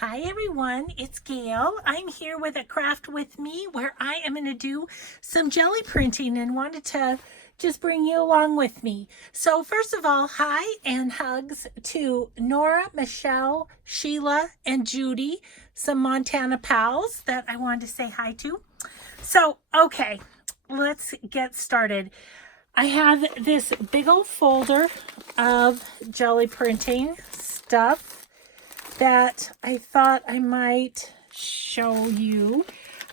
Hi everyone, it's Gail. I'm here with a craft with me where I am going to do some jelly printing and wanted to just bring you along with me. So first of all, hi and hugs to Nora, Michelle, Sheila, and Judy, some Montana pals that I wanted to say hi to. So, okay, let's get started. I have this big old folder of jelly printing stuff that I thought I might show you.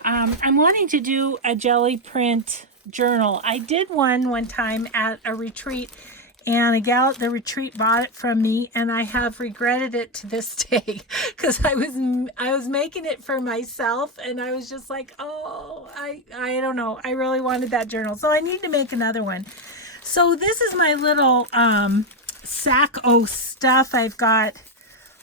I'm wanting to do a jelly print journal. I did one time at a retreat, and a gal at the retreat bought it from me, and I have regretted it to this day because I was making it for myself, and I was just like, oh, I don't know, I really wanted that journal, so I need to make another one. So this is my little sack o' stuff. I've got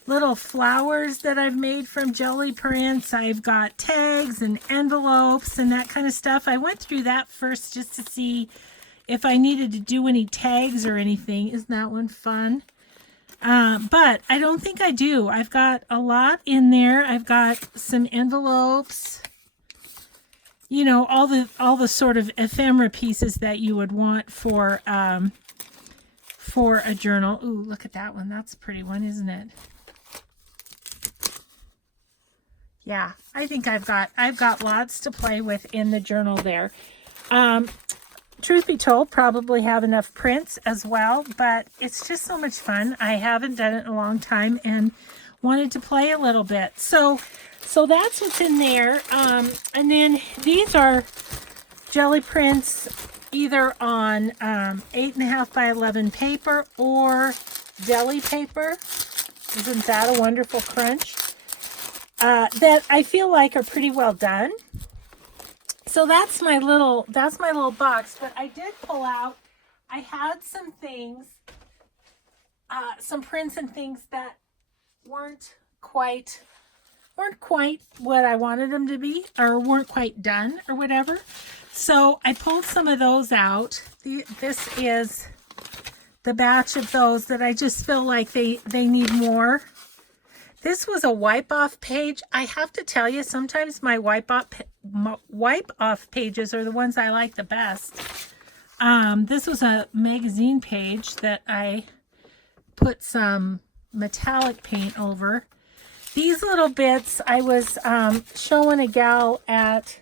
little flowers that I've made from jelly prints. I've got tags and envelopes and that kind of stuff. I went through that first just to see if I needed to do any tags or anything. Isn't that one fun? But I don't think I do. I've got a lot in there. I've got some envelopes, you know, all the sort of ephemera pieces that you would want for a journal. Ooh, look at that one. That's a pretty one, isn't it? Yeah, I think I've got lots to play with in the journal there. Truth be told, probably have enough prints as well, but it's just so much fun. I haven't done it in a long time and wanted to play a little bit. So that's what's in there. And then these are jelly prints either on 8.5 by 11 paper or deli paper. Isn't that a wonderful crunch? That I feel like are pretty well done. So that's my little box. But I did pull out. I had some things, some prints and things that weren't quite what I wanted them to be, or weren't quite done, or whatever. So I pulled some of those out. This is the batch of those that I just feel like they need more. This was a wipe-off page. I have to tell you, sometimes my wipe-off pages are the ones I like the best. This was a magazine page that I put some metallic paint over. These little bits, I was showing a gal at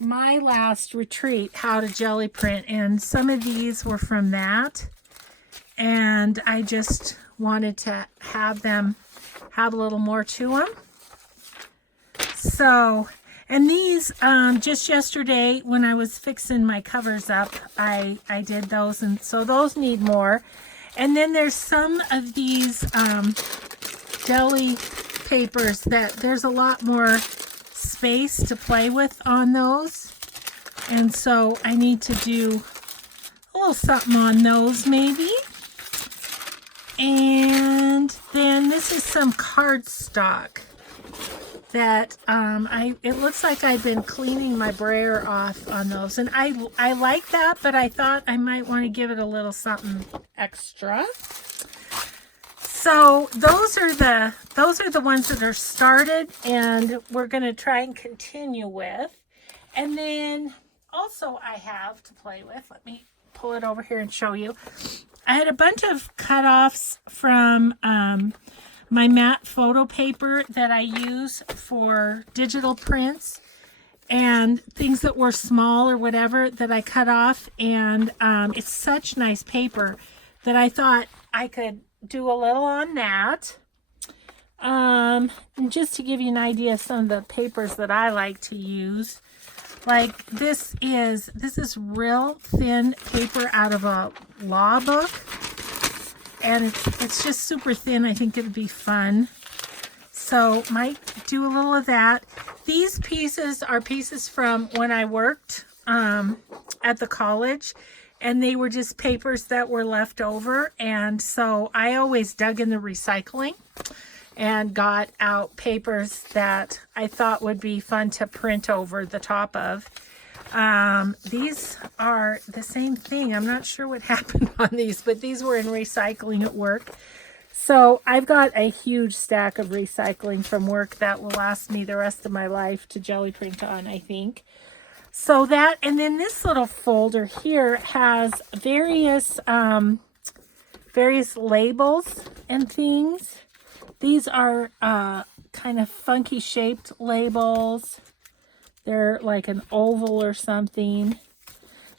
my last retreat how to jelly print, and some of these were from that. And I just wanted to have them have a little more to them. So, and these, just yesterday when I was fixing my covers up, I did those, and so those need more. And then there's some of these jelly papers that there's a lot more space to play with on those. And so I need to do a little something on those maybe. And then this is some cardstock that it looks like I've been cleaning my brayer off on those, and I like that, but I thought I might want to give it a little something extra. So those are the ones that are started, and we're going to try and continue with. And then also I have to play with. Let me pull it over here and show you. I had a bunch of cutoffs from my matte photo paper that I use for digital prints and things that were small or whatever that I cut off. And it's such nice paper that I thought I could do a little on that. And just to give you an idea of some of the papers that I like to use. Like this is real thin paper out of a law book, and it's just super thin. I think it'd be fun. So might do a little of that. These pieces are pieces from when I worked at the college, and they were just papers that were left over, and so I always dug in the recycling and got out papers that I thought would be fun to print over the top of. These are the same thing. I'm not sure what happened on these, but these were in recycling at work. So I've got a huge stack of recycling from work that will last me the rest of my life to jelly print on, I think. So that, and then this little folder here has various labels and things. These are kind of funky shaped labels. They're like an oval or something.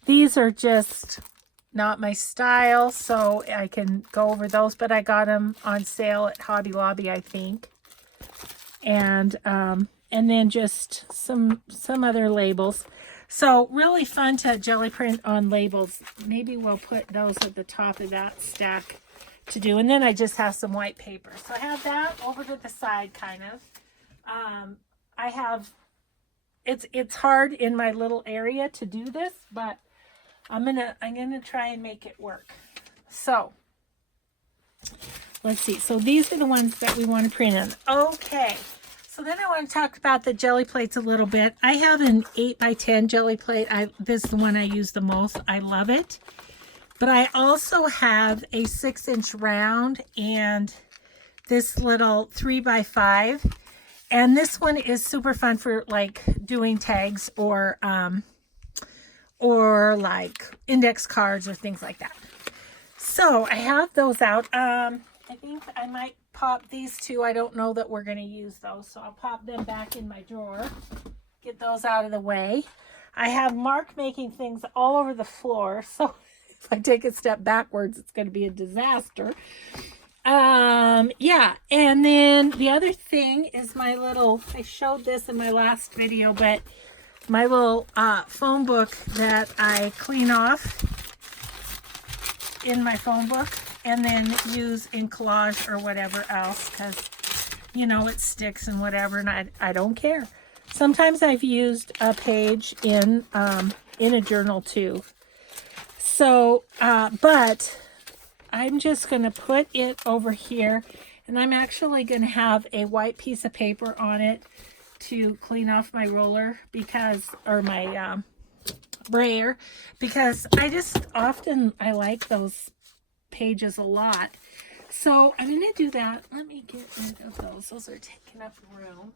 These are just not my style, so I can go over those, but I got them on sale at Hobby Lobby, I think. And then just some other labels. So really fun to jelly print on labels. Maybe we'll put those at the top of that stack to do. And then I just have some white paper. So I have that over to the side, kind of. I have, it's hard in my little area to do this, but I'm gonna try and make it work. So let's see. So these are the ones that we want to print on. Okay. So then I want to talk about the jelly plates a little bit. I have an 8x10 jelly plate. This is the one I use the most. I love it. But I also have a 6-inch round and this little 3x5. And this one is super fun for like doing tags or like index cards or things like that. So I have those out. I think I might pop these two. I don't know that we're going to use those, so I'll pop them back in my drawer. Get those out of the way. I have Mark making things all over the floor, so if I take a step backwards, it's going to be a disaster. Yeah, and then the other thing is my little, I showed this in my last video, but my little phone book that I clean off in my phone book and then use in collage or whatever else, because you know it sticks and whatever, and I don't care. Sometimes I've used a page in a journal too. So but I'm just going to put it over here, and I'm actually going to have a white piece of paper on it to clean off my roller, because, or my brayer, because I like those pages a lot. So I'm going to do that. Let me get rid of those. Those are taking up room.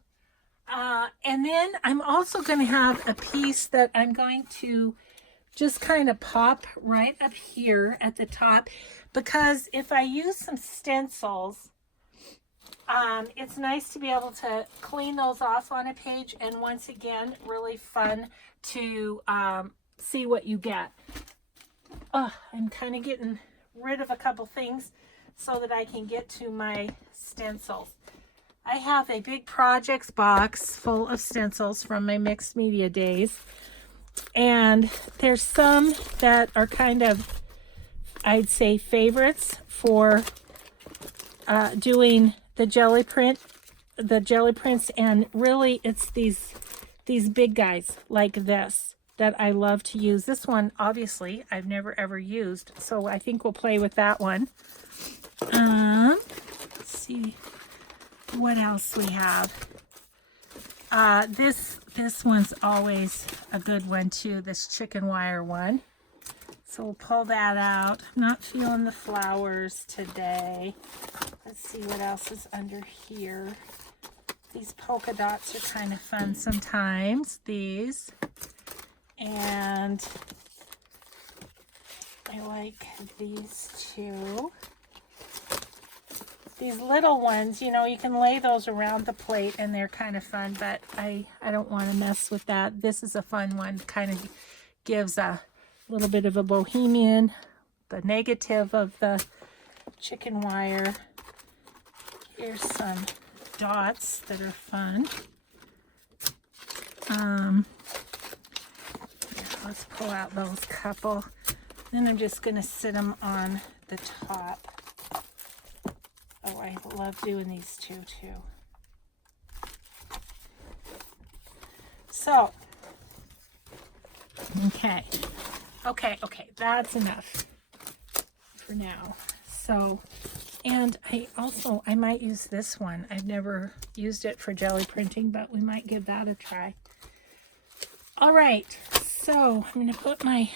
And then I'm also going to have a piece that I'm going to just kind of pop right up here at the top, because if I use some stencils, it's nice to be able to clean those off on a page, and once again, really fun to see what you get. I'm kind of getting rid of a couple things so that I can get to my stencils. I have a big projects box full of stencils from my mixed media days, and there's some that are kind of, I'd say, favorites for doing the jelly prints, and really it's these big guys like this that I love to use. This one, obviously, I've never ever used, so I think we'll play with that one. Let's see what else we have. This one's always a good one too, this chicken wire one. So we'll pull that out. I'm not feeling the flowers today. Let's see what else is under here. These polka dots are kind of fun sometimes, these. And I like these two. These little ones, you know, you can lay those around the plate and they're kind of fun, but I don't want to mess with that. This is a fun one, kind of gives a little bit of a bohemian, the negative of the chicken wire. Here's some dots that are fun. Let's pull out those couple. Then I'm just going to sit them on the top. Oh, I love doing these two too. So, okay, that's enough for now. So, and I might use this one. I've never used it for jelly printing, but we might give that a try. All right, so I'm going to put my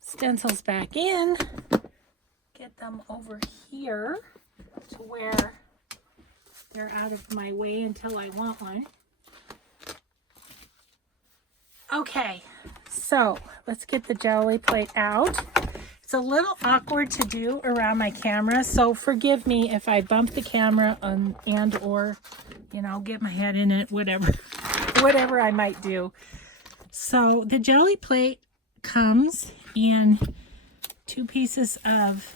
stencils back in, get them over here. to where they're out of my way until I want one. Okay, so let's get the jelly plate out. It's a little awkward to do around my camera, so forgive me if I bump the camera and or, you know, get my head in it, whatever I might do. So the jelly plate comes in 2 pieces of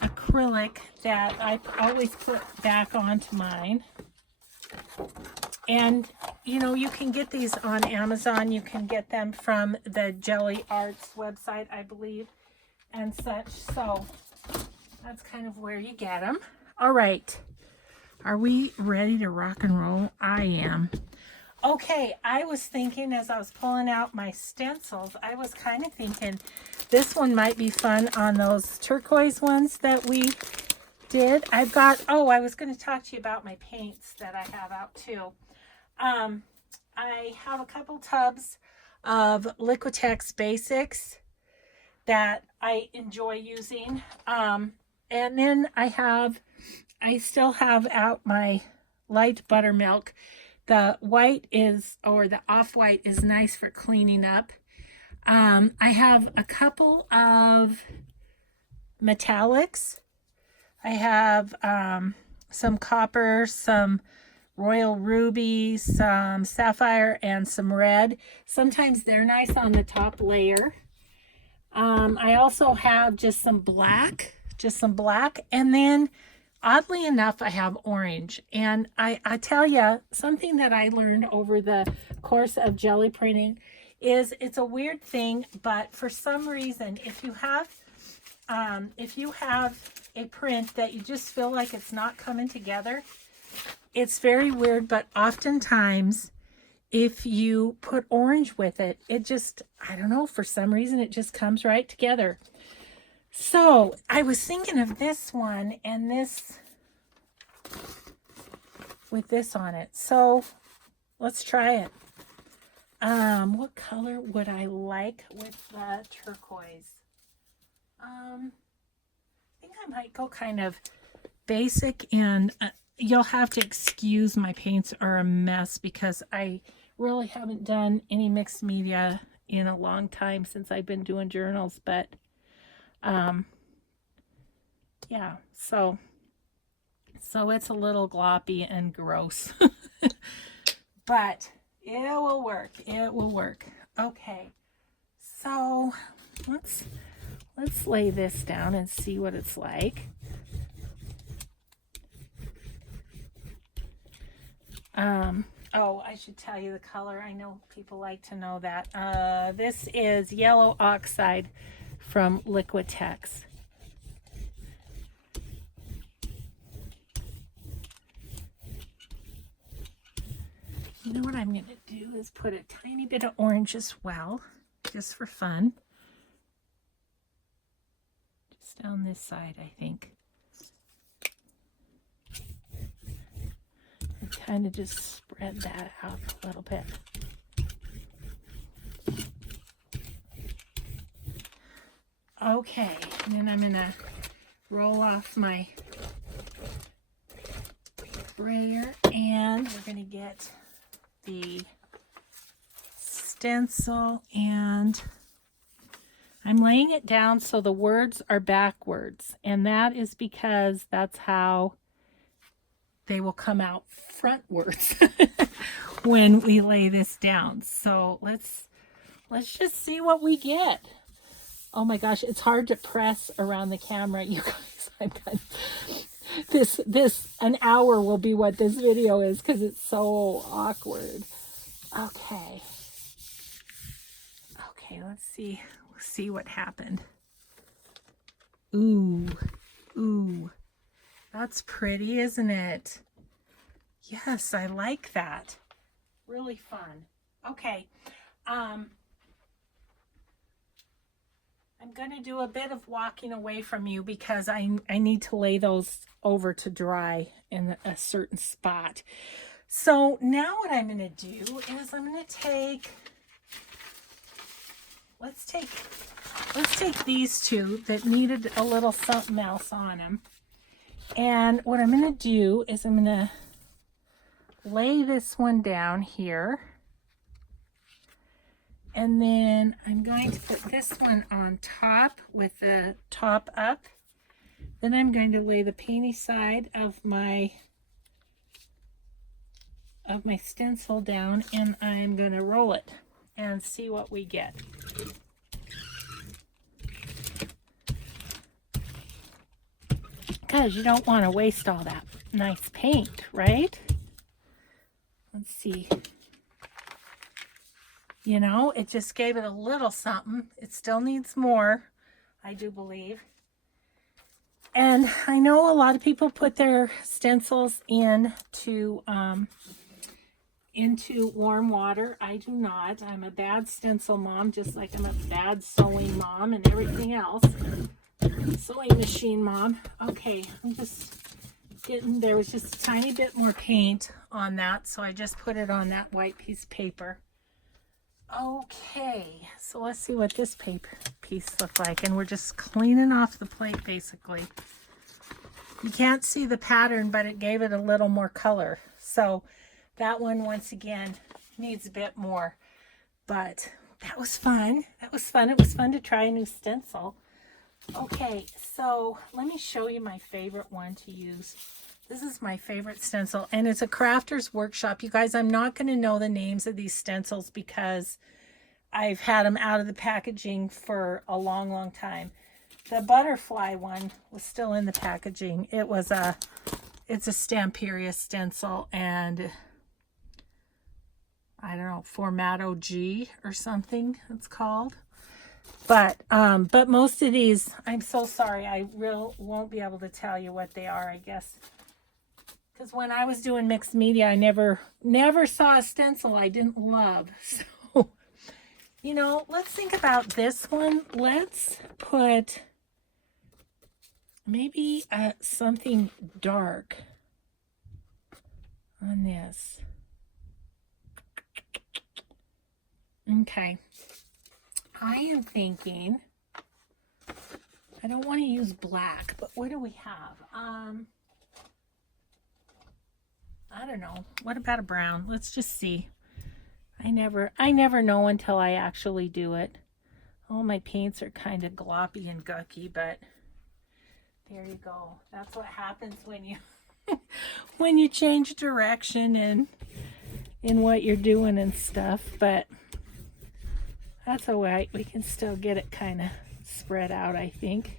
acrylic that I always put back onto mine. And, you know, you can get these on Amazon. You can get them from the Gelli Arts website, I believe, and such. So that's kind of where you get them. All right. Are we ready to rock and roll? I am. Okay, I was thinking as I was pulling out my stencils, I was kind of thinking this one might be fun on those turquoise ones that we did. I've got, oh, I was going to talk to you about my paints that I have out too. I have a couple tubs of Liquitex Basics that I enjoy using. And then I still have out my light buttermilk. The white is, or the off-white is nice for cleaning up. I have a couple of metallics. I have some copper, some royal ruby, some sapphire, and some red. Sometimes they're nice on the top layer. I also have just some black, and then oddly enough, I have orange. And I tell you, something that I learned over the course of jelly printing is it's a weird thing, but for some reason, if you have a print that you just feel like it's not coming together, it's very weird, but oftentimes if you put orange with it, it just, I don't know, for some reason it just comes right together. So I was thinking of this one and this with this on it. So let's try it. What color would I like with the turquoise? I think I might go kind of basic, and you'll have to excuse my paints are a mess because I really haven't done any mixed media in a long time since I've been doing journals, but yeah, so it's a little gloppy and gross, but it will work. It will work. Okay, so let's lay this down and see what it's like. Oh, I should tell you the color. I know people like to know that. This is yellow oxide from Liquitex. You know what I'm going to do is put a tiny bit of orange as well, just for fun. Just down this side, I think. And kind of just spread that out a little bit. Okay, and then I'm going to roll off my sprayer, and we're going to get the stencil, and I'm laying it down so the words are backwards, and that is because that's how they will come out frontwards when we lay this down. So let's just see what we get. Oh my gosh, it's hard to press around the camera, you guys. I've done this an hour will be what this video is because it's so awkward. Okay, let's see what happened. Ooh, that's pretty, isn't it? Yes, I like that. Really fun. Okay, I'm going to do a bit of walking away from you because I need to lay those over to dry in a certain spot. So now what I'm going to do is I'm going to take, let's take these two that needed a little something else on them. And what I'm going to do is I'm going to lay this one down here. And then I'm going to put this one on top with the top up. Then I'm going to lay the painty side of my stencil down, and I'm going to roll it and see what we get. Because you don't want to waste all that nice paint, right? Let's see. You know, it just gave it a little something. It still needs more, I do believe. And I know a lot of people put their stencils into warm water. I do not. I'm a bad stencil mom, just like I'm a bad sewing mom and everything else. Sewing machine mom. Okay, I'm just getting, there was just a tiny bit more paint on that, so I just put it on that white piece of paper. Okay, so let's see what this paper piece looked like. And we're just cleaning off the plate, basically. You can't see the pattern, but it gave it a little more color. So that one, once again, needs a bit more. But that was fun. That was fun. It was fun to try a new stencil. Okay, so let me show you my favorite one to use. This is my favorite stencil, and it's a crafter's workshop. You guys, I'm not going to know the names of these stencils because I've had them out of the packaging for a long, long time. The butterfly one was still in the packaging. It's a Stamperia stencil, and I don't know, Formato G or something it's called. But most of these, I'm so sorry, I won't be able to tell you what they are, I guess. Because when I was doing mixed media, I never saw a stencil I didn't love. So, you know, let's think about this one. Let's put maybe something dark on this. Okay. I am thinking, I don't want to use black, but what do we have? I don't know. What about a brown? Let's just see. I never know until I actually do it. All my paints are kind of gloppy and gucky, but there you go. That's what happens when you when you change direction and in what you're doing and stuff, but that's all right. We can still get it kind of spread out, I think.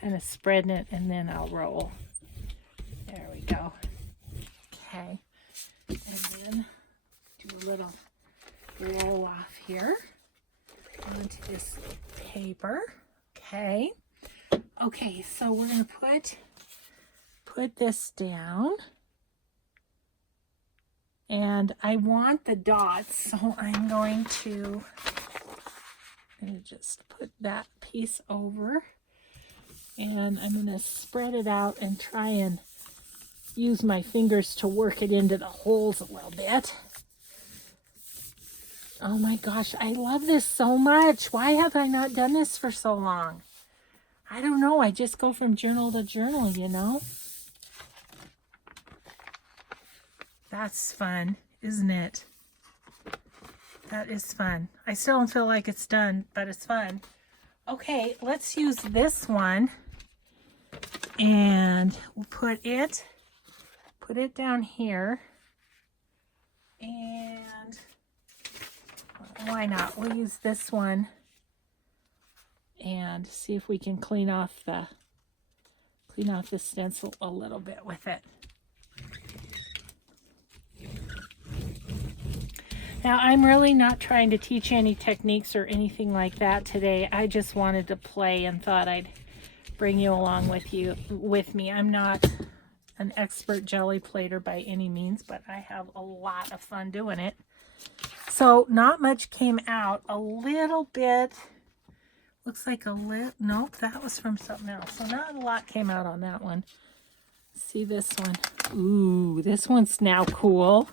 Kind of spreading it, and then I'll roll. There we go. Okay. And then do a little roll off here onto this paper. Okay. Okay, so we're going to put this down. And I want the dots, so I'm going to just put that piece over. And I'm going to spread it out and try and use my fingers to work it into the holes a little bit. Oh my gosh, I love this so much. Why have I not done this for so long? I don't know. I just go from journal to journal, you know? That's fun, isn't it? That is fun. I still don't feel like it's done, but it's fun. Okay, let's use this one, and we'll put it down here, and why not? We'll use this one and see if we can clean off the stencil a little bit with it. Now, I'm really not trying to teach any techniques or anything like that today. I just wanted to play and thought I'd bring you along with me. I'm not an expert jelly plater by any means, but I have a lot of fun doing it. So not much came out. A little bit, looks like nope, that was from something else. So not a lot came out on that one. See this one. Ooh, this one's now cool.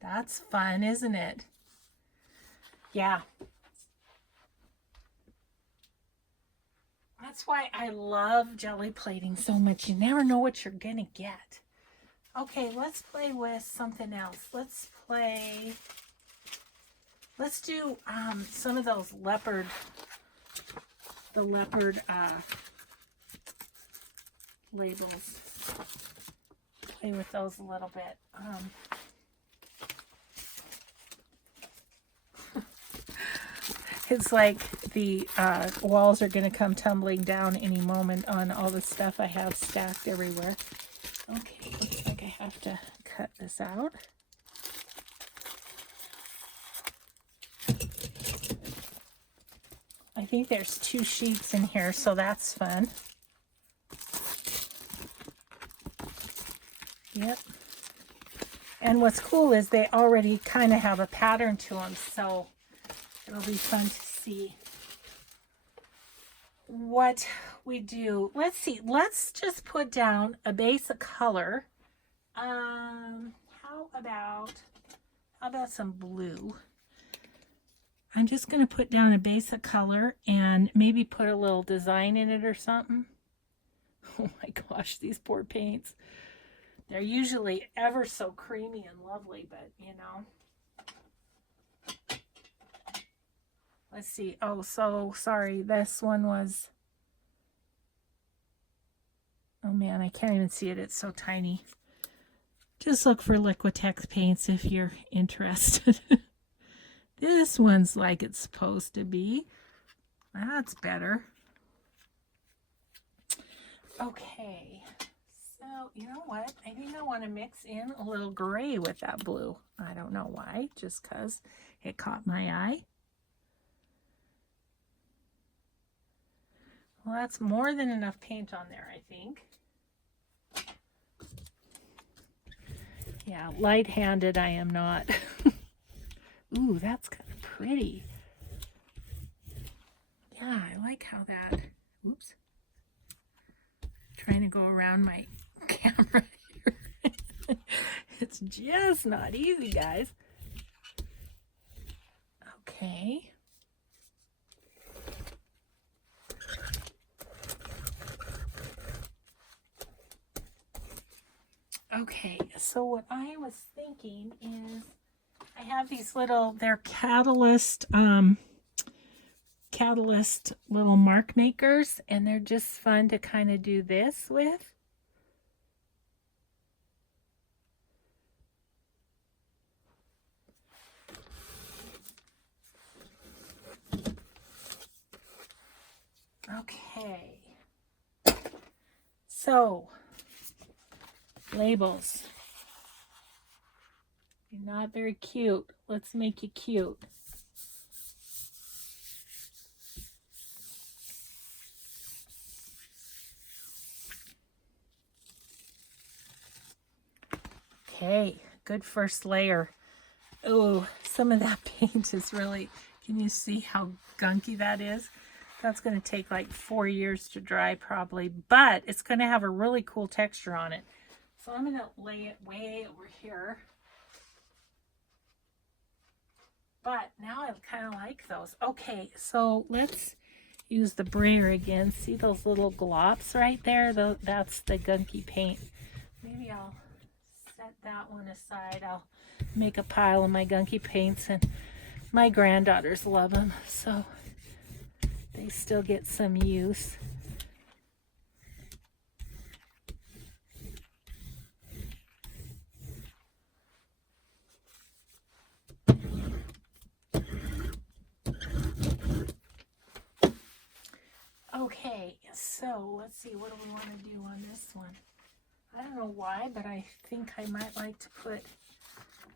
That's fun, isn't it? Yeah, That's why I love jelly plating so much. You never know what you're gonna get. Okay, let's play with something else. Let's do some of those leopard labels. Play with those a little bit. It's like the walls are going to come tumbling down any moment on all the stuff I have stacked everywhere. Okay, looks like I have to cut this out. I think there's 2 sheets in here, so that's fun. Yep. And what's cool is they already kind of have a pattern to them, so it'll be fun to see what we do. Let's see. Let's just put down a base of color. How about some blue? I'm just going to put down a base of color and maybe put a little design in it or something. Oh my gosh, these poor paints. They're usually ever so creamy and lovely, but you know. Let's see. Oh, so sorry. This one was... Oh man, I can't even see it. It's so tiny. Just look for Liquitex paints if you're interested. This one's like it's supposed to be. That's better. Okay. So, you know what? I think I want to mix in a little gray with that blue. I don't know why, just because it caught my eye. Well, that's more than enough paint on there, I think. Yeah, light-handed I am not. Ooh, that's kind of pretty. Yeah, I like how that... Oops. Trying to go around my camera here. It's just not easy, guys. Okay. Okay, so what I was thinking is I have these little, they're catalyst little mark makers, and they're just fun to kind of do this with. Okay. So, labels. You're not very cute. Let's make you cute. Okay, good first layer. Oh, some of that paint is really, can you see how gunky that is? That's going to take like 4 years to dry probably, but it's going to have a really cool texture on it. So I'm going to lay it way over here. But now I kind of like those. Okay, so let's use the brayer again. See those little glops right there? That's the gunky paint. Maybe I'll set that one aside. I'll make a pile of my gunky paints, and my granddaughters love them, so they still get some use. Okay, so let's see, what do we want to do on this one? I don't know why, but I think I might like to put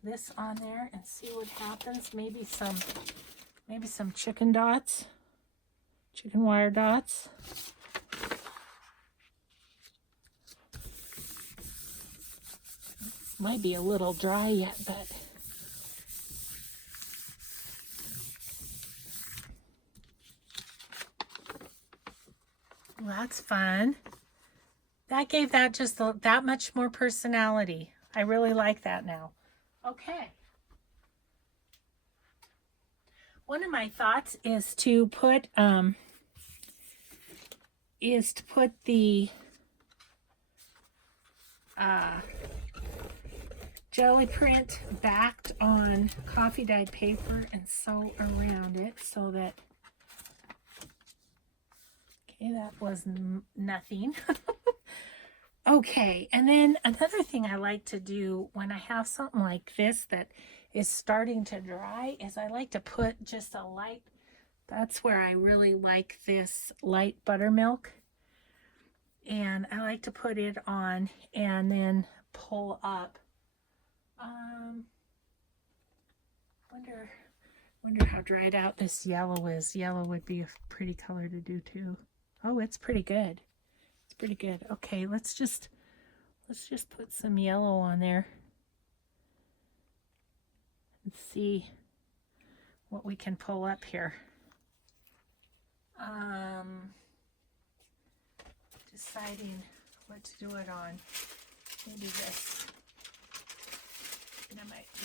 this on there and see what happens. Maybe some chicken dots, chicken wire dots. Might be a little dry yet, but well, that's fun. That gave that just that much more personality. I really like that now. Okay. One of my thoughts is to put is to put the jelly print backed on coffee dyed paper and sew around it so that, okay, that was nothing. Okay, and then another thing I like to do when I have something like this that is starting to dry is I like to put just a light, that's where I really like this light buttermilk. And I like to put it on and then pull up. Wonder how dried out this yellow is. Yellow would be a pretty color to do too. Oh, it's pretty good. It's pretty good. Okay, let's just put some yellow on there and see what we can pull up here. Deciding what to do it on. Maybe this. And I might do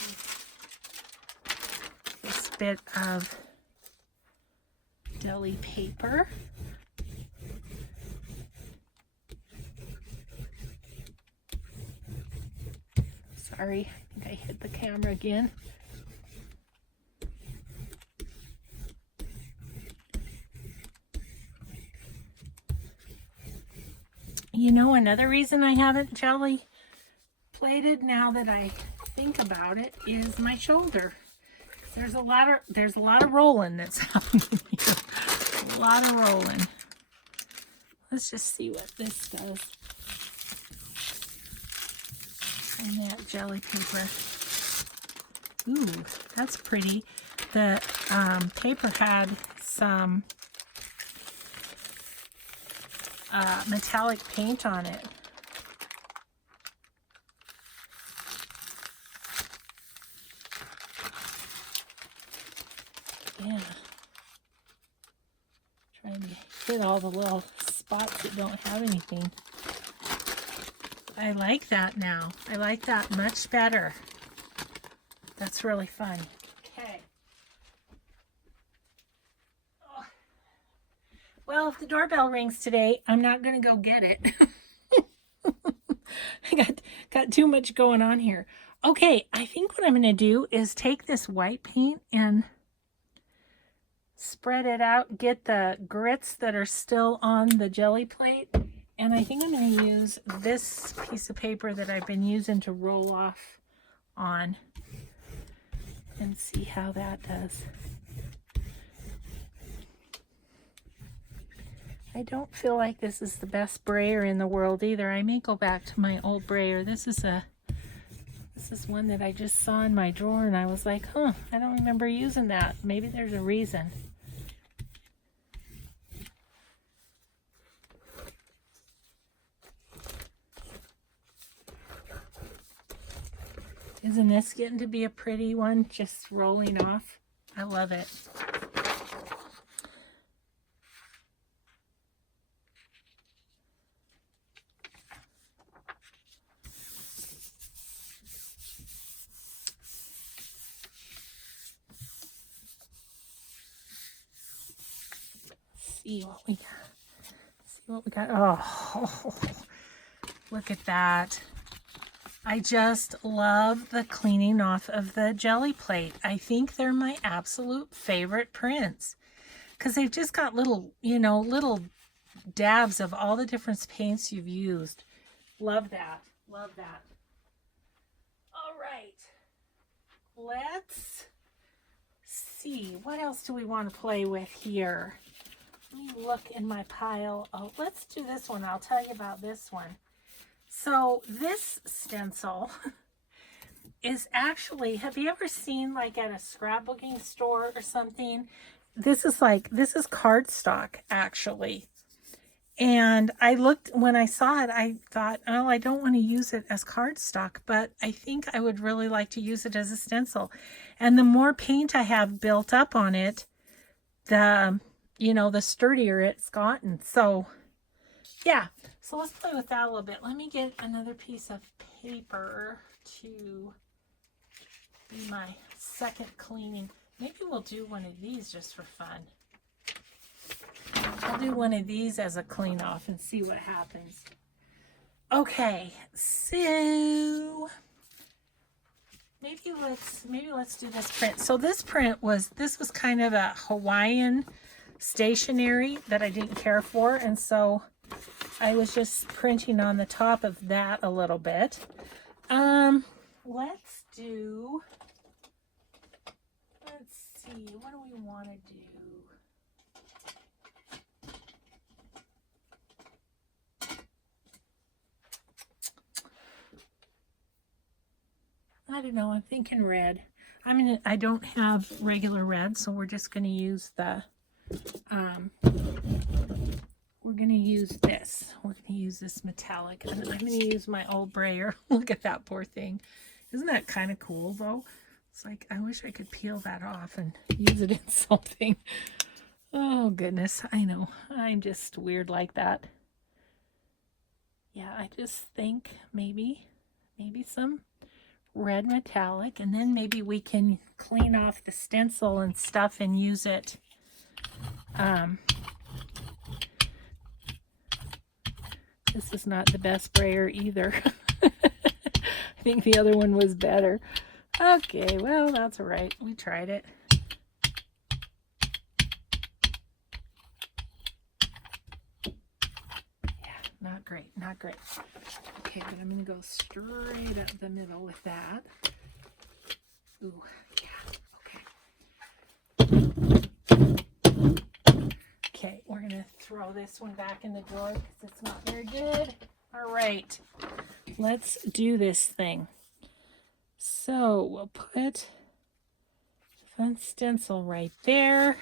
this bit of deli paper. Sorry, I think I hit the camera again. You know, another reason I haven't jelly plated, now that I think about it, is my shoulder. There's a lot of rolling that's happening here. A lot of rolling. Let's just see what this does. And that jelly paper. Ooh, that's pretty. The paper had some metallic paint on it. Yeah. Trying to hit all the little spots that don't have anything. I like that now. I like that much better. That's really fun. Okay. Oh. Well, if the doorbell rings today, I'm not going to go get it. I got too much going on here. Okay, I think what I'm going to do is take this white paint and spread it out, get the grits that are still on the jelly plate, and I think I'm going to use this piece of paper that I've been using to roll off on and see how that does. I don't feel like this is the best brayer in the world either. I may go back to my old brayer. This is one that I just saw in my drawer and I was like, huh, I don't remember using that. Maybe there's a reason. Isn't this getting to be a pretty one, just rolling off? I love it. See what we got. See what we got. Oh, look at that. I just love the cleaning off of the jelly plate. I think they're my absolute favorite prints because they've just got little, you know, little dabs of all the different paints you've used. Love that. Love that. All right. Let's see. What else do we want to play with here? Let me look in my pile. Oh, let's do this one. I'll tell you about this one. So this stencil is actually, have you ever seen like at a scrapbooking store or something? This is cardstock actually. And I looked, when I saw it, I thought, oh, I don't want to use it as cardstock, but I think I would really like to use it as a stencil. And the more paint I have built up on it, the, you know, the sturdier it's gotten. So yeah, so let's play with that a little bit. Let me get another piece of paper to be my second cleaning. Maybe we'll do one of these just for fun. I'll do one of these as a clean off and see what happens. Okay, so maybe let's do this print. So this was kind of a Hawaiian stationery that I didn't care for, and so I was just printing on the top of that a little bit. Let's see, what do we want to do? I don't know, I'm thinking red. I don't have regular red, so we're just going to use the, we're going to use this. We're going to use this metallic, and I'm going to use my old brayer. Look at that poor thing. Isn't that kind of cool, though? It's like, I wish I could peel that off and use it in something. Oh, goodness. I know. I'm just weird like that. Yeah, I just think maybe some red metallic, and then maybe we can clean off the stencil and stuff and use it. This is not the best brayer either. I think the other one was better. Okay, well, that's all right. We tried it. Yeah, not great, not great. Okay, but I'm going to go straight up the middle with that. Ooh, yeah, okay. Okay, we're going to throw this one back in the drawer because it's not very good. All right, let's do this thing. So we'll put fun stencil right there.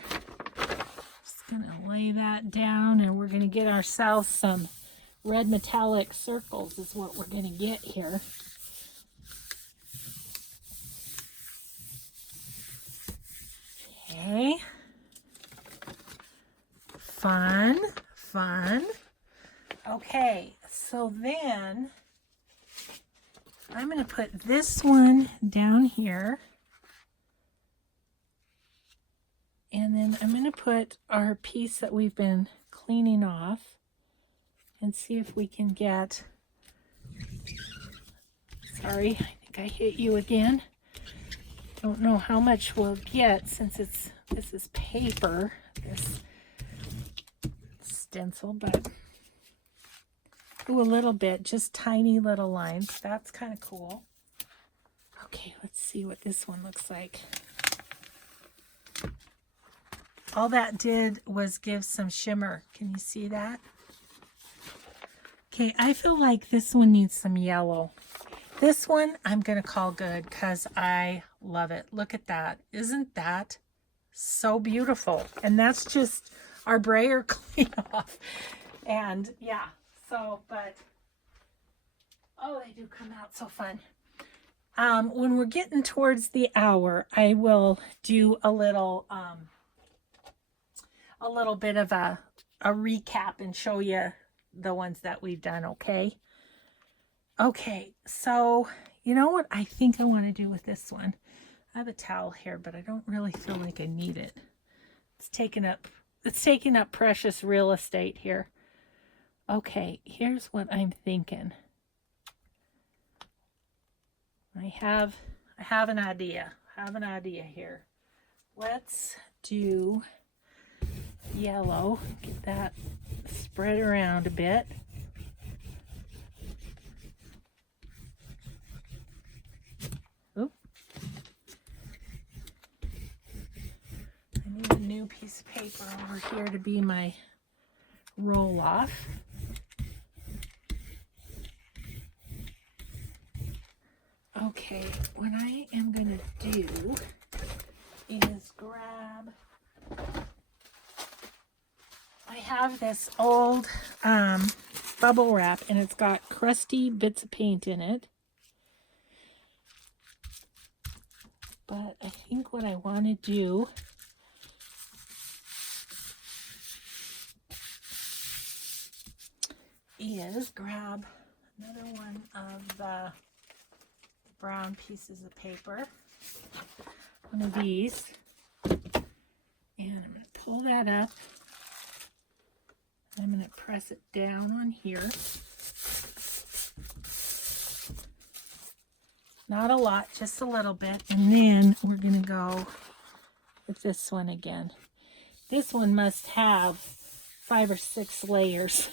Just going to lay that down, and we're going to get ourselves some red metallic circles is what we're going to get here. Okay. Fun, fun. Okay, so then I'm going to put this one down here. And then I'm going to put our piece that we've been cleaning off and see if we can get, sorry, I think I hit you again. Don't know how much we'll get since this is paper, this stencil, but ooh, a little bit, just tiny little lines. That's kind of cool. Okay, let's see what this one looks like. All that did was give some shimmer. Can you see that? Okay, I feel like this one needs some yellow. This one I'm going to call good because I love it. Look at that. Isn't that so beautiful? And that's just our brayer clean off. And yeah, so, but, oh, they do come out so fun. When we're getting towards the hour, I will do a little bit of a recap and show you the ones that we've done, okay? Okay, so you know what I think I want to do with this one? I have a towel here, but I don't really feel like I need it. It's taking up precious real estate here. Okay, here's what I'm thinking. I have an idea. I have an idea here. Let's do yellow. Get that spread around a bit. Oop. I need a new piece of paper over here to be my roll off. Okay, what I am going to do is grab, I have this old bubble wrap, and it's got crusty bits of paint in it. But I think what I want to do is grab another one of the brown pieces of paper, one of these, and I'm going to pull that up I'm going to press it down on here. Not a lot, just a little bit. And then we're going to go with this one again. This one must have 5 or 6 layers.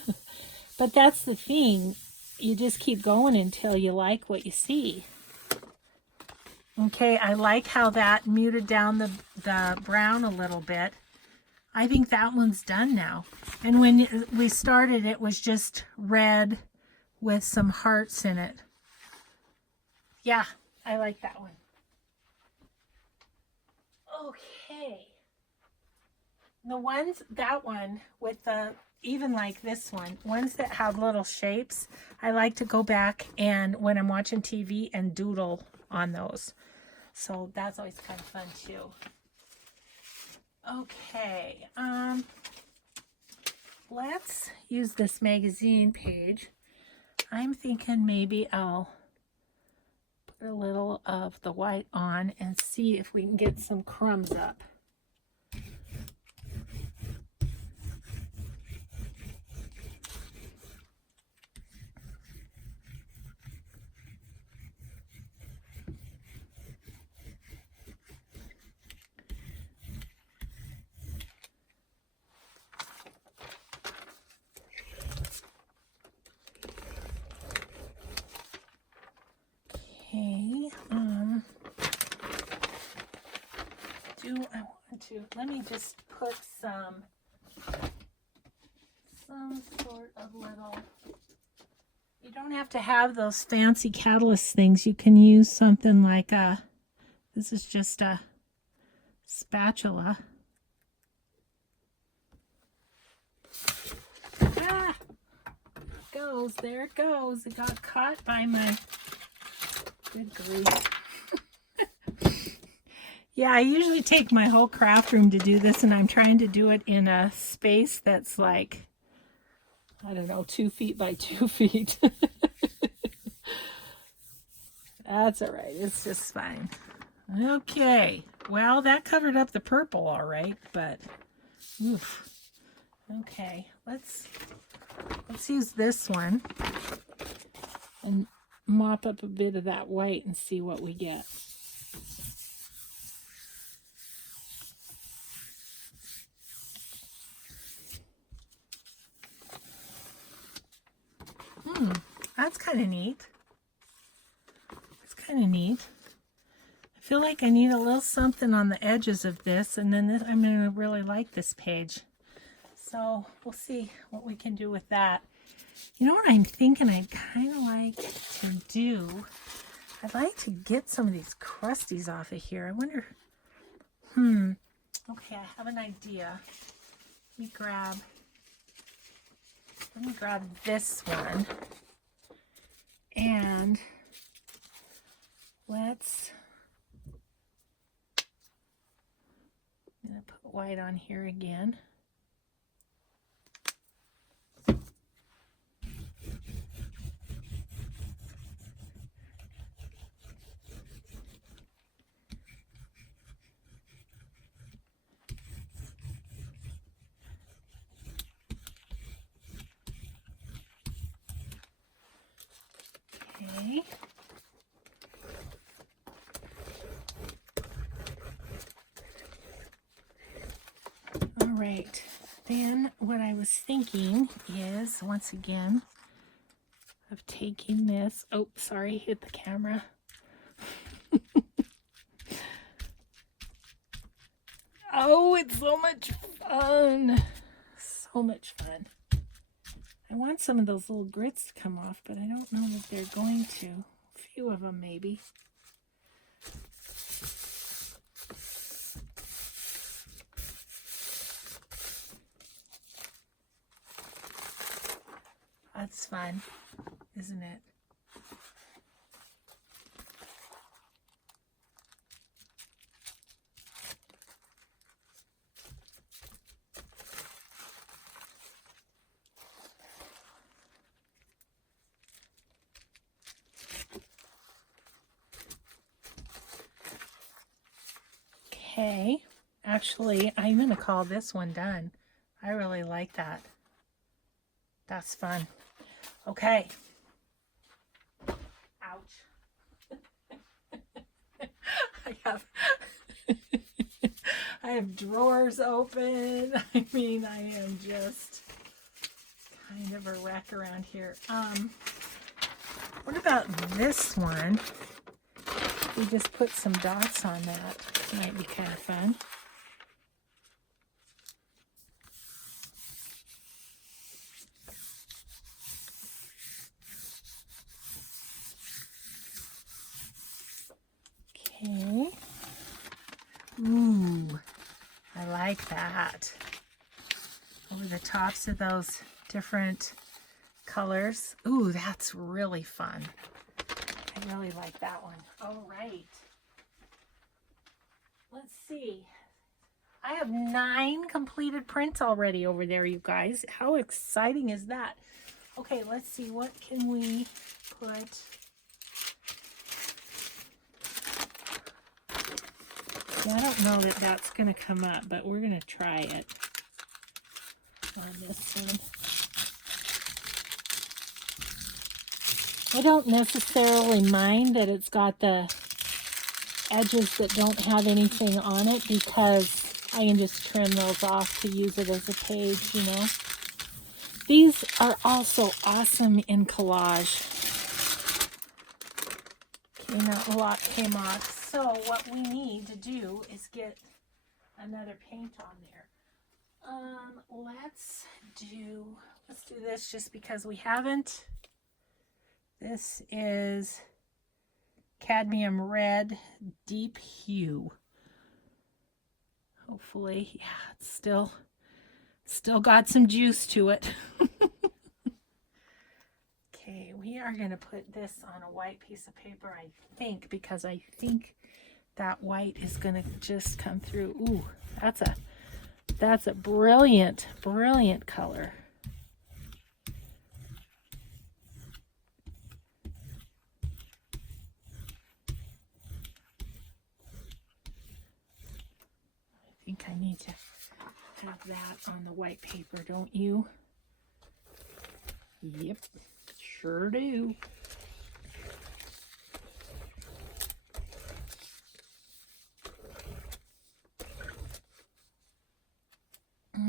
But that's the thing. You just keep going until you like what you see. Okay, I like how that muted down the brown a little bit. I think that one's done now. And when we started, it was just red with some hearts in it. Yeah, I like that one. Okay. The ones, that one with the, even like this one, ones that have little shapes, I like to go back and when I'm watching TV and doodle on those. So that's always kind of fun too. Okay, let's use this magazine page. I'm thinking maybe I'll put a little of the white on and see if we can get some crumbs up. Okay, do I want to, let me just put some sort of little, you don't have to have those fancy catalyst things. You can use something like this is just a spatula. Ah, there it goes. It got caught by my, good grief. Yeah, I usually take my whole craft room to do this, and I'm trying to do it in a space that's like, I don't know, 2 feet by 2 feet. That's all right. It's just fine. Okay. Well, that covered up the purple all right, but oof. Okay. Let's use this one and mop up a bit of that white and see what we get. That's kind of neat. It's kind of neat. I feel like I need a little something on the edges of this, and then this, I'm going to really like this page. So we'll see what we can do with that. You know what I'm thinking I'd kind of like to do? I'd like to get some of these crusties off of here. I wonder, okay, I have an idea. Let me grab this one. And I'm going to put white on here again. Okay. All right. Then what I was thinking is, once again, of taking this. Oh, sorry, hit the camera. Oh, it's so much fun. So much fun. I want some of those little grits to come off, but I don't know that they're going to. A few of them, maybe. That's fun, isn't it? Okay, actually, I'm going to call this one done. I really like that. That's fun. Okay. Ouch. I have drawers open. I mean, I am just kind of a wreck around here. What about this one? We just put some dots on that. Might be kind of fun. Okay. Ooh, I like that. Over the tops of those different colors. Ooh, that's really fun. I really like that one. All right. Let's see. I have 9 completed prints already over there, you guys. How exciting is that? Okay, let's see. What can we put? Well, I don't know that that's going to come up, but we're going to try it on this one. I don't necessarily mind that it's got the edges that don't have anything on it because I can just trim those off to use it as a page, you know. These are also awesome in collage. Okay, not a lot came off. So what we need to do is get another paint on there. Let's do this just because we haven't. This is cadmium red deep hue. Hopefully, yeah, it's still got some juice to it. Okay, we are going to put this on a white piece of paper, I think, because I think that white is going to just come through. Ooh, that's a brilliant, brilliant color. I think I need to have that on the white paper, don't you? Yep, sure do.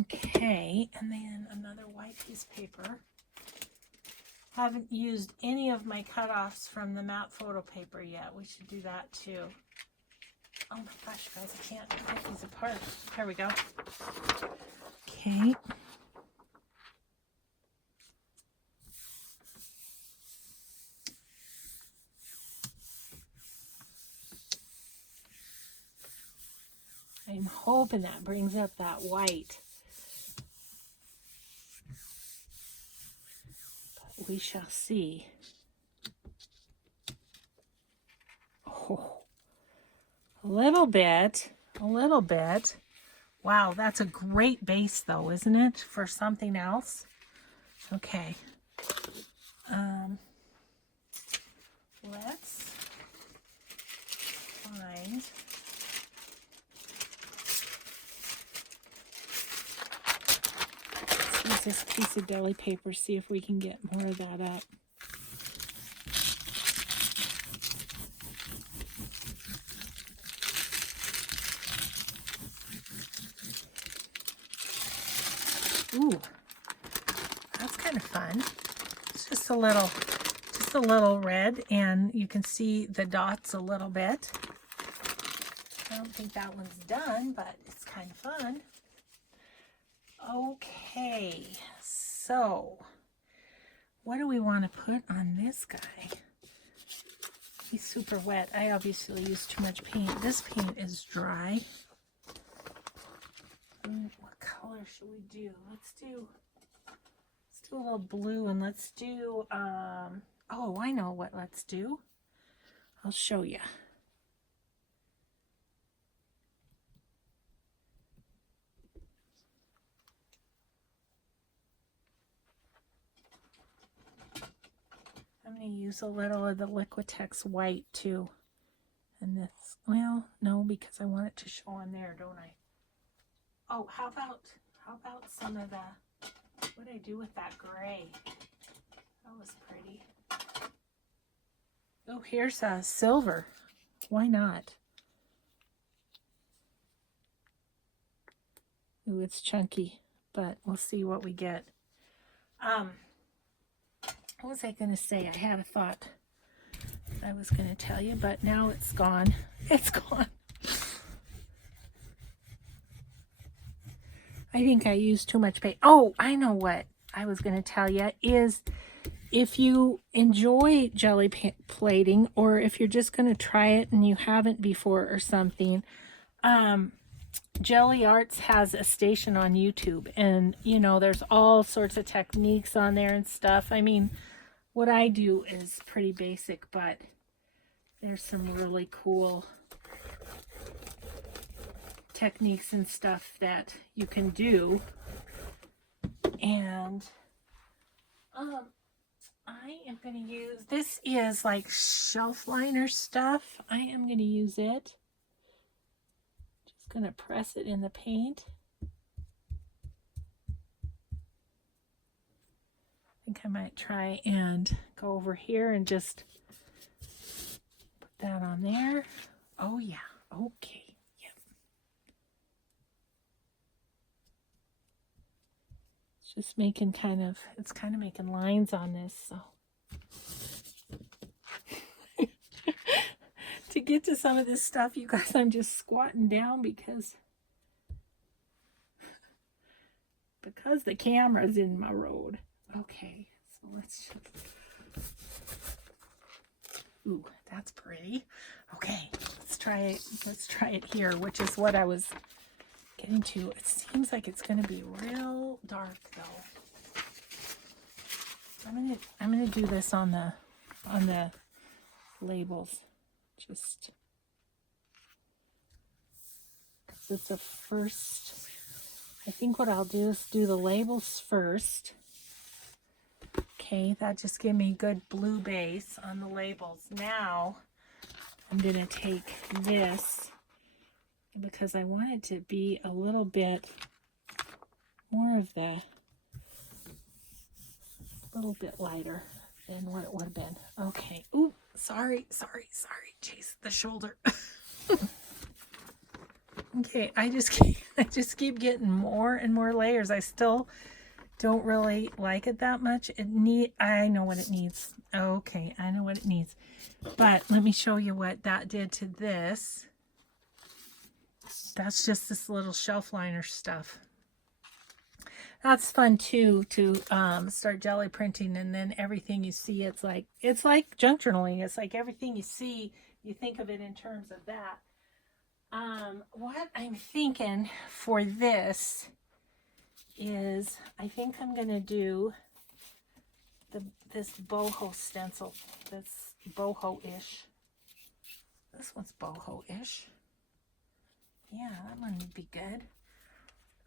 Okay, and then another white piece of paper. Haven't used any of my cutoffs from the matte photo paper yet. We should do that too. Oh my gosh, guys, I can't take these apart. There we go. Okay. I'm hoping that brings up that white. But we shall see. Oh, a little bit. Wow, that's a great base though, isn't it? For something else. Okay. Let's find use this piece of Gelli paper, see if we can get more of that up. Ooh, that's kind of fun. It's just a little red, and you can see the dots a little bit. I don't think that one's done, but it's kind of fun. Okay, so what do we want to put on this guy? He's super wet. I obviously used too much paint. This paint is dry. What color should we do? Let's do a little blue, and let's do oh, I know what let's do. I'll show you. I'm going to use a little of the Liquitex white too. And this, well, no, because I want it to show on there, don't I? Oh, how about some of the What did I do with that gray? That was pretty. Oh, here's a silver. Why not? Ooh, it's chunky, but we'll see what we get. What was I going to say? I had a thought I was going to tell you, but now it's gone. It's gone. I think I used too much paint. Oh, I know what I was going to tell you is if you enjoy jelly plating, or if you're just going to try it and you haven't before or something, Gelli Arts has a station on YouTube, and you know, there's all sorts of techniques on there and stuff. I mean, what I do is pretty basic, but there's some really cool techniques and stuff that you can do. And I am going to use, this is like shelf liner stuff. I am going to use it. Just going to press it in the paint. I think I might try and go over here and just put that on there. Oh yeah, okay. Just making it's kind of making lines on this, so. To get to some of this stuff, you guys, I'm just squatting down because the camera's in my road. Okay, so let's just, ooh, that's pretty. Okay, let's try it here, which is what I was getting to. It seems like it's going to be real dark though. I'm gonna do this on the labels, just because it's a first. I think what I'll do is do the labels first. Okay, that just gave me a good blue base on the labels. Now I'm gonna take this, because I want it to be a little bit more of the, little bit lighter than what it would have been. Okay. Ooh, sorry. Chase the shoulder. Okay, I just keep getting more and more layers. I still don't really like it that much. I know what it needs. Okay, I know what it needs. But let me show you what that did to this. That's just this little shelf liner stuff. That's fun too, to start jelly printing, and then everything you see, it's like junk journaling. It's like everything you see, you think of it in terms of that. What I'm thinking for this is, I think I'm gonna do this boho stencil. That's boho-ish. This one's boho-ish. Yeah, that one would be good.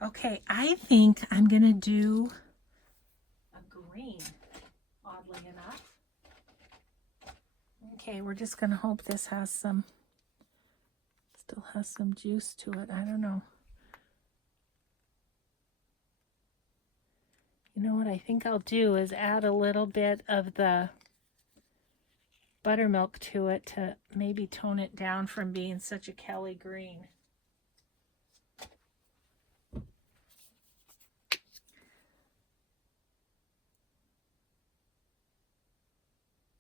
Okay, I think I'm going to do a green, oddly enough. Okay, we're just going to hope this still has some juice to it. I don't know. You know what I think I'll do is add a little bit of the buttermilk to it to maybe tone it down from being such a Kelly green.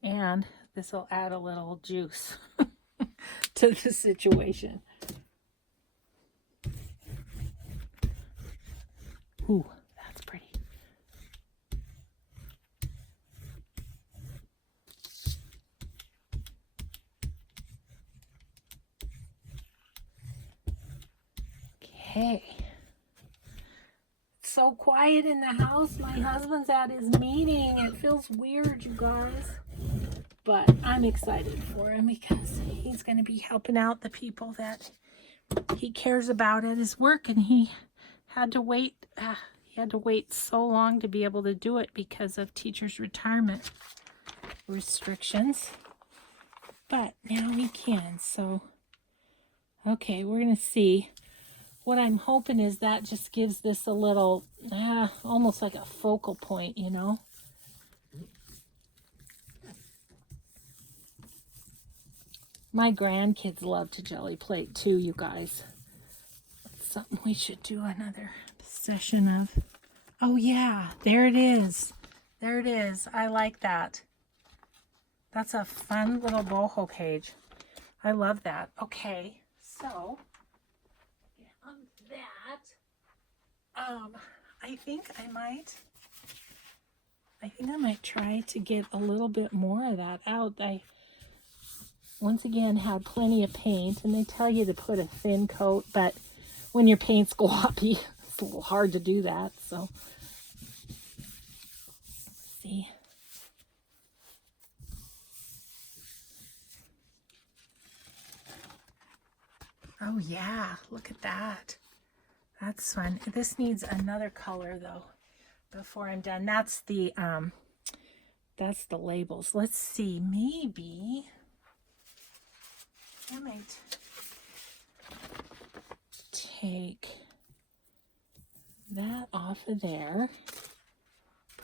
And this will add a little juice to the situation. Ooh, that's pretty. Okay. It's so quiet in the house. My husband's at his meeting. It feels weird, you guys. But I'm excited for him because he's going to be helping out the people that he cares about at his work, and he had to wait. He had to wait so long to be able to do it because of teachers' retirement restrictions. But now he can. So, okay, we're going to see what I'm hoping is that just gives this a little, almost like a focal point, you know. My grandkids love to jelly plate too, you guys. It's something we should do another session of. Oh yeah, there it is. There it is. I like that. That's a fun little boho page. I love that. Okay, so on that, I think I might try to get a little bit more of that out. I once again had plenty of paint, and they tell you to put a thin coat, but when your paint's gloppy, it's a little hard to do that. So let's see. Oh yeah, look at that. That's fun. This needs another color though before I'm done. That's the labels. Let's see, maybe I might take that off of there,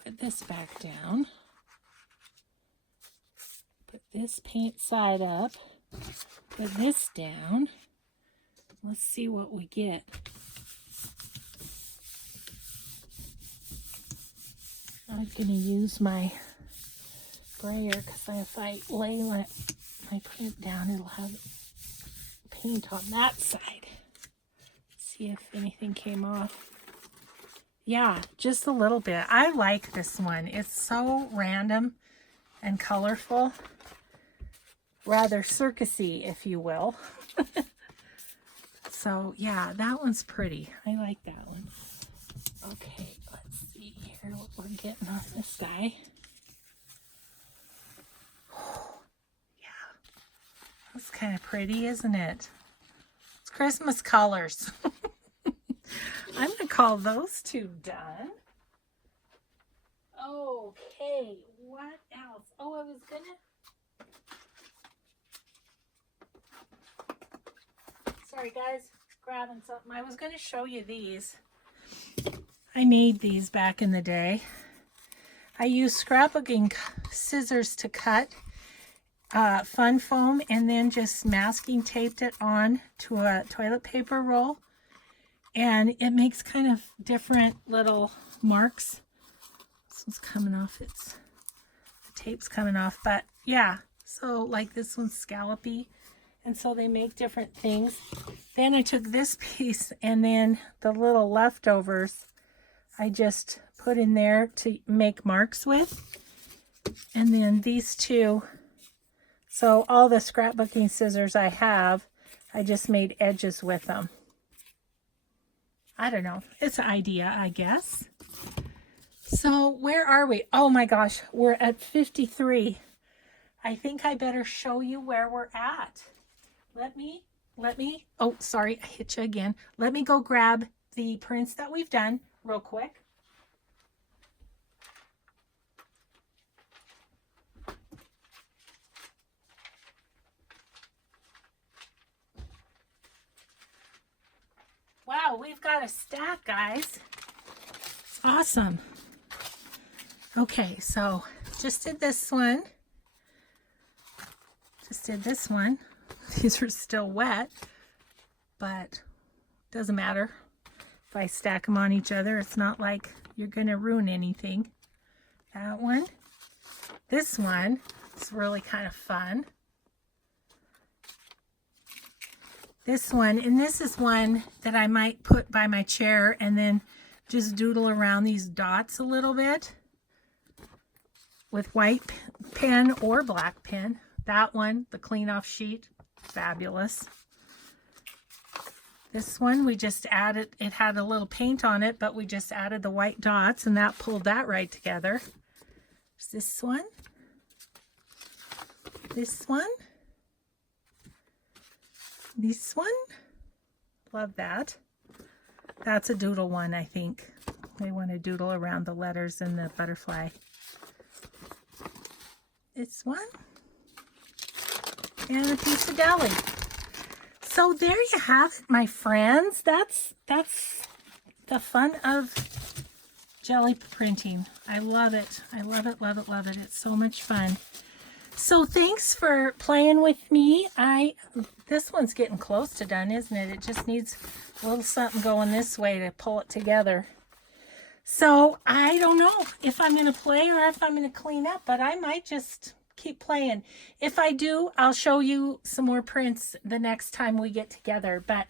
put this back down, put this paint side up, put this down. Let's see what we get. I'm going to use my sprayer because if I lay my print down, it'll have paint on that side. See if anything came off. Yeah, just a little bit. I like this one. It's so random and colorful. Rather circusy, if you will. So yeah, that one's pretty. I like that one. Okay, let's see here what we're getting on this guy. Yeah, that's kind of pretty, isn't it? It's Christmas colors. I'm going to call those two done. Okay, what else? Oh, I was going to... Sorry, guys. Grabbing something. I was going to show you these. I made these back in the day. I used scrapbooking scissors to cut fun foam and then just masking taped it on to a toilet paper roll. And it makes kind of different little marks. This one's coming off. The tape's coming off. But yeah, so like this one's scallopy. And so they make different things. Then I took this piece and then the little leftovers I just put in there to make marks with. And then these two. So all the scrapbooking scissors I have, I just made edges with them. I don't know. It's an idea, I guess. So where are we? Oh my gosh, we're at 53. I think I better show you where we're at. Let me, oh, sorry, I hit you again. Let me go grab the prints that we've done real quick. Wow, we've got a stack, guys. It's awesome. Okay, so just did this one. These are still wet, but doesn't matter. If I stack them on each other, it's not like you're going to ruin anything. That one. This one is really kind of fun. This one, and this is one that I might put by my chair and then just doodle around these dots a little bit with white pen or black pen. That one, the clean off sheet, fabulous. This one, we just added, it had a little paint on it, but we just added the white dots and that pulled that right together. There's this one. This one. This one. Love that. That's a doodle one, I think. They want to doodle around the letters and the butterfly. This one. And a piece of Gelli. So there you have it, my friends. That's the fun of jelly printing. I love it. I love it, love it, love it. It's so much fun. So thanks for playing with me. This one's getting close to done, isn't it? It just needs a little something going this way to pull it together. So I don't know if I'm going to play or if I'm going to clean up, but I might just keep playing. If I do, I'll show you some more prints the next time we get together. But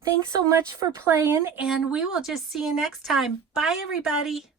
thanks so much for playing, and we will just see you next time. Bye, everybody.